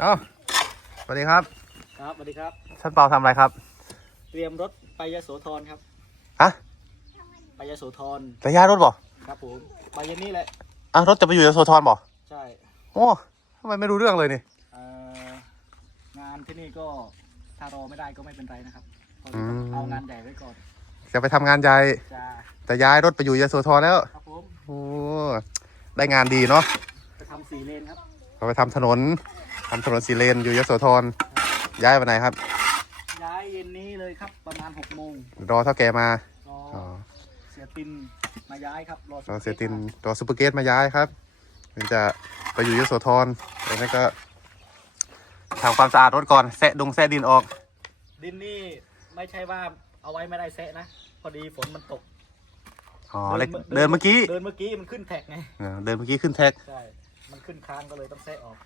เอ้าสวัสดีครับ ครับสวัสดีครับท่านเปาทำอะไรครับ เตรียมรถไปยโสธรครับฮะไปยโสธรระยะรถบ่ครับผมไปเย็นนี้แหละอะรถจะไปอยู่ยโสธรบ่ใช่โอ้ทำไมไม่รู้เรื่องเลยนี่เอ่องานที่นี่ก็ถ้ารอไม่ได้ก็ไม่เป็นไรนะครับเพราะอืมเอางานใหญ่ไว้ก่อนจะไปทำงานใหญ่จะแต่ย้ายรถไปอยู่ยโสธรแล้วครับผมโอ้ได้งานดีเนาะจะทำสี่เลนครับ เราไปทำถนน ทำถนนสีเลนอยู่ยโสธรย้ายไปไหนครับ ย้ายเย็นนี้เลยครับประมาณหกโมงรอเท่าแกมารออ๋อเสียตินมาย้ายครับรอรอเซตินรอซูเปอร์เกตมาย้ายครับถึงจะไปอยู่ยโสธรแล้วนั่นก็ทำความสะอาดรถก่อนแซะดงแซะดินออก ดินนี่ไม่ใช่ว่าเอาไว้ไม่ได้แซะนะ พอดีฝนมันตกอ๋อเล็กเดินเมื่อกี้เดินเมื่อกี้มันขึ้นแท็กไงเออเดินเมื่อกี้ขึ้นแท็กใช่มันขึ้นค้างก็เลยต้องแซะออก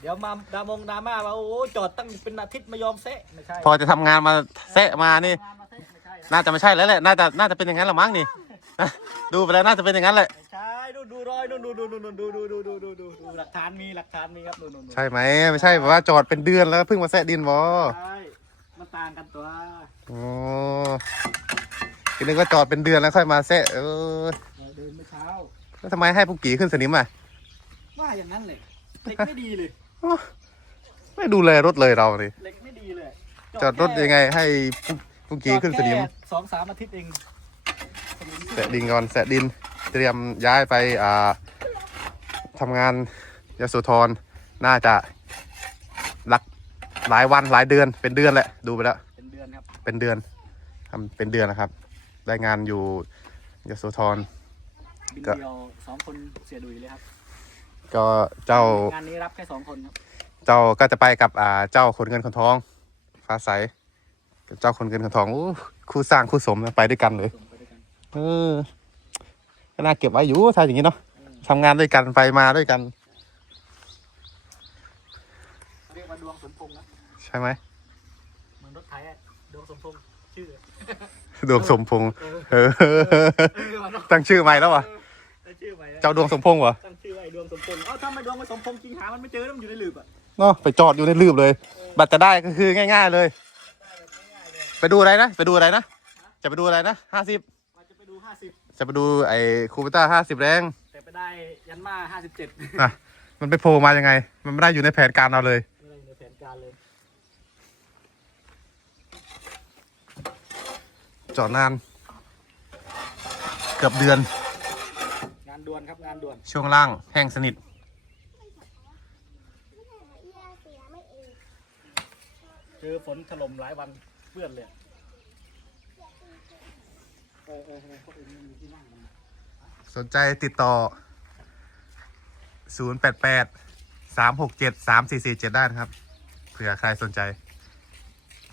เดี๋ยวมาดามงดราม่าว่าโอ้โหจอดตั้งเป็นอาทิตย์ไม่ยอมแซะไม่ใช่พอจะทำงานมาแซะมานี่ งานมาแซะไม่ใช่นะน่าจะไม่ใช่แล้วแหละ น่าจะ น่าจะเป็นอย่างนั้นละมั้งนี่นะดูไปแล้วน่าจะเป็นอย่างนั้นแหละ ไม่ใช่ดูดูรอยดูดูดูดูดูดูดูดูดูดูดูหลักฐานมีหลักฐานมีครับดูดูดูใช่ไหม ไม่ใช่แบบว่าจอดเป็นเดือนแล้วเพิ่งมาแซะดินวอใช่มันต่างกันตัวโอ้ทีนึงก็จอดเป็นเดือนแล้วค่อยมาแซะเออเดินเมื่อเช้าแล้วทำไมให้ปุ๊กกี้ขึ้นสนิมอะว่าอย่างนั้นเลยเหล็กไม่ดีเลย ไม่ดูแลรถเลยเราเลยเหล็กไม่ดีเลยจอดรถยังไงให้ปุ๊กปุ๊กกี้ขึ้นสนิมจอดแค่สองสามอาทิตย์เองสนิมแซะดินก่อนแซะดินเตรียมย้ายไปอ่าทำงานยโสธรน่าจะหลักหลายวันหลายเดือนเป็นเดือนแหละดูไปแล้วเป็นเดือนครับเป็นเดือนทำเป็นเดือนนะครับได้งานอยู่ยโสธรบินก็เดียวสองคนเสียดุยเลยครับ ก็เจ้า งานนี้รับแค่สองคนครับเจ้าก็จะไปกับอ่าเจ้าคนเงินคนทอง ฟ้าใสกับเจ้าคนเงินคนทองอู้คู่สร้างคู่สมนะไปด้วยกันเลย ส่งไปด้วยกันเออก็น่าเก็บไว้อยู่ถ้าอย่างนี้เนาะทำงานด้วยกันไปมาด้วยกัน เรียกว่าดวงสมพงษ์นะใช่ไหมเหมือนรถไถอะดวงสมพงษ์ชื่อดวงสมพงษ์เออ เออเออว่าเนอะตั้งชื่อใหม่แล้ววะตั้งชื่อไว้นะเจ้าดวงสมพงษ์เหรอตั้งชื่อไว้ดวง สมพงษ์เอ้าถ้าไม่ดวงไม่สมพงษ์จริงหามันไม่เจอแล้วมันอยู่ในหลืบอะเนาะไปจอดอยู่ในลืบเลย บัตรจะได้ก็คือง่าย ๆเลย ไปดูอะไรนะ ไปดูอะไรนะ จะไปดูอะไรนะห้าสิบว่าจะไปดูห้าสิบจะไปดูไอ้คูปต้าห้าสิบแรงแต่ไปได้ยันมาห้าสิบเจ็ดอะมันไปโผล่มายังไง มันไม่ได้อยู่ในแผนการเราเลยไม่ได้อยู่ในแผนการเลย จอดนาน เกือบเดือนงาน ด่วนครับงานด่วน ช่วงล่างแห้งสนิท เจอฝนถล่มหลายวันเปื้อนเลยเออเออเออคนอื่นไม่มีที่นั่งมันสนใจติดต่อ 0 8 8 3 6 7 3 4 4 7 ได้นะครับ เผื่อใครสนใจ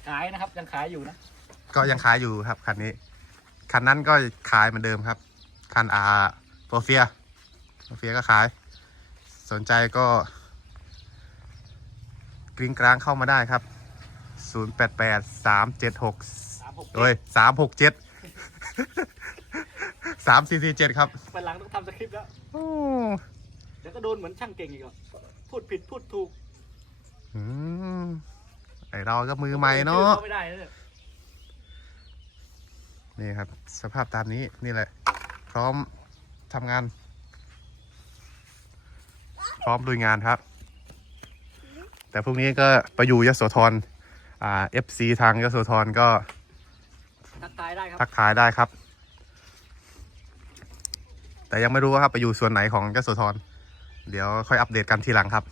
ขายนะครับ ยังขายอยู่นะ ก็ยังขายอยู่ครับ คันนี้ คันนั้นก็ขายเหมือนเดิมครับ คันอา โปรเฟียโปรเฟียก็ขาย สนใจก็ กริ้งกลางเข้ามาได้ครับ 0 8 8 3 7 6สามหกเอ้ยสามหกเจ็ดสามสี่สี่เจ็ดครับไปหลังต้องทำสคริปต์แล้วโอ้เดี๋ยวก็โดนเหมือนช่างเก่งอีกอะพูดผิดพูดถูกอืมไอเราก็มือใหม่เนาะชื่อเขาไม่ได้นะเนี่ยนี่ครับ สภาพตามนี้นี่แหละ พร้อม ทำงาน พร้อมลุยงานครับ แต่พรุ่งนี้ก็ไปอยู่ยโสธรอ่าเอฟซีทางยโสธรก็ทักทายได้ครับทักทายได้ครับ แต่ยังไม่รู้ว่าครับไปอยู่ส่วนไหนของยโสธรเดี๋ยวค่อยอัปเดตกันทีหลังครับ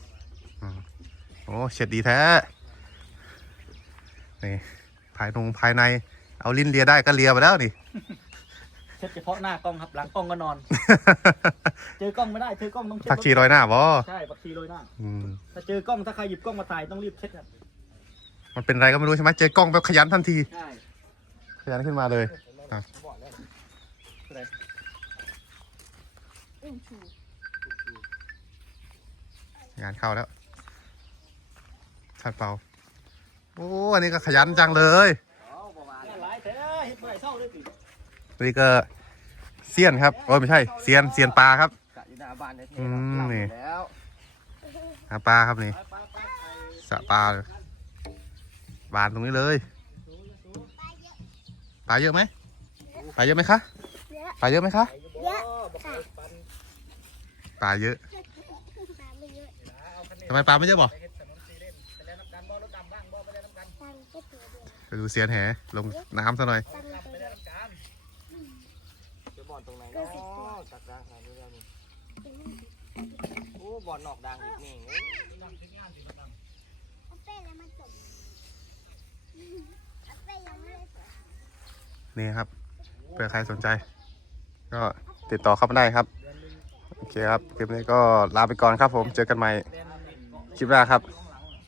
อืมโอ้เช็ดดีแท้นี่ภายนงภายในเอาลิ้นเลียได้ก็เลียไปแล้วนี่เช็ดเฉพาะหน้ากล้องครับ หลังกล้องก็นอน เจอกล้องไม่ได้เจอกล้องต้องเช็ดผักชีรอยหน้าบอใช่ผักชีโรยหน้าอืมถ้าเจอกล้องถ้าใครหยิบกล้องมาถ่ายต้องรีบเช็ดครับมันเป็นอะไรก็ไม่รู้ใช่ไหมเจอกล้องแบบขยันทันที ใช่ขยันขึ้นมาเลยอะบอกแล้วอะไรงานเข้าแล้วชัดเปาโอ้อันนี้ก็ขยันจังเลย อ๋อบอกว่าหลายแท้เฮ็ดเมื่อไหร่เศร้าด้วยสินี่ก็ เซียนครับโอ้ยไม่ใช่เซียนเซียนปลาครับ กะอยู่หน้าบ้านเลยอืมนี่แล้วหาปลาครับนี่ไปไปไปสระปลาเลยบานตรงนี้เลยปลาเยอะไหมปลาเยอะไหมคะเยอะ ปลาเยอะไหมคะเยอะ บอกให้ปันปลาเยอะปลาไม่เยอะนะเอาคะแนนทำไมปลาไม่เยอะบอกไปเฮ็ดถนนซีเล่นไปแล้วน้ำกันบ่รถดำบ้างบ่ไปแล้วน้ำกัน ตังก็ตัวเดียวไปดูเซียนแหลงน้ำซะหน่อย ตังด ก็เนาะสิบตัวตักดังหาดูแล้วนี่โอ้บ่อนนอกดังอีกนี่โอ้ยดังทิ้งงานสิน้ำดำเอาเป้แล้วมันจบเอาเป้ยังไม่ได้เปิดนี่ครับเผื่อใครสนใจ ก็ติดต่อเข้ามาได้ครับ โอเคครับ คลิปนี้ก็ลาไปก่อนครับผม เจอกันใหม่คลิปหน้าครับ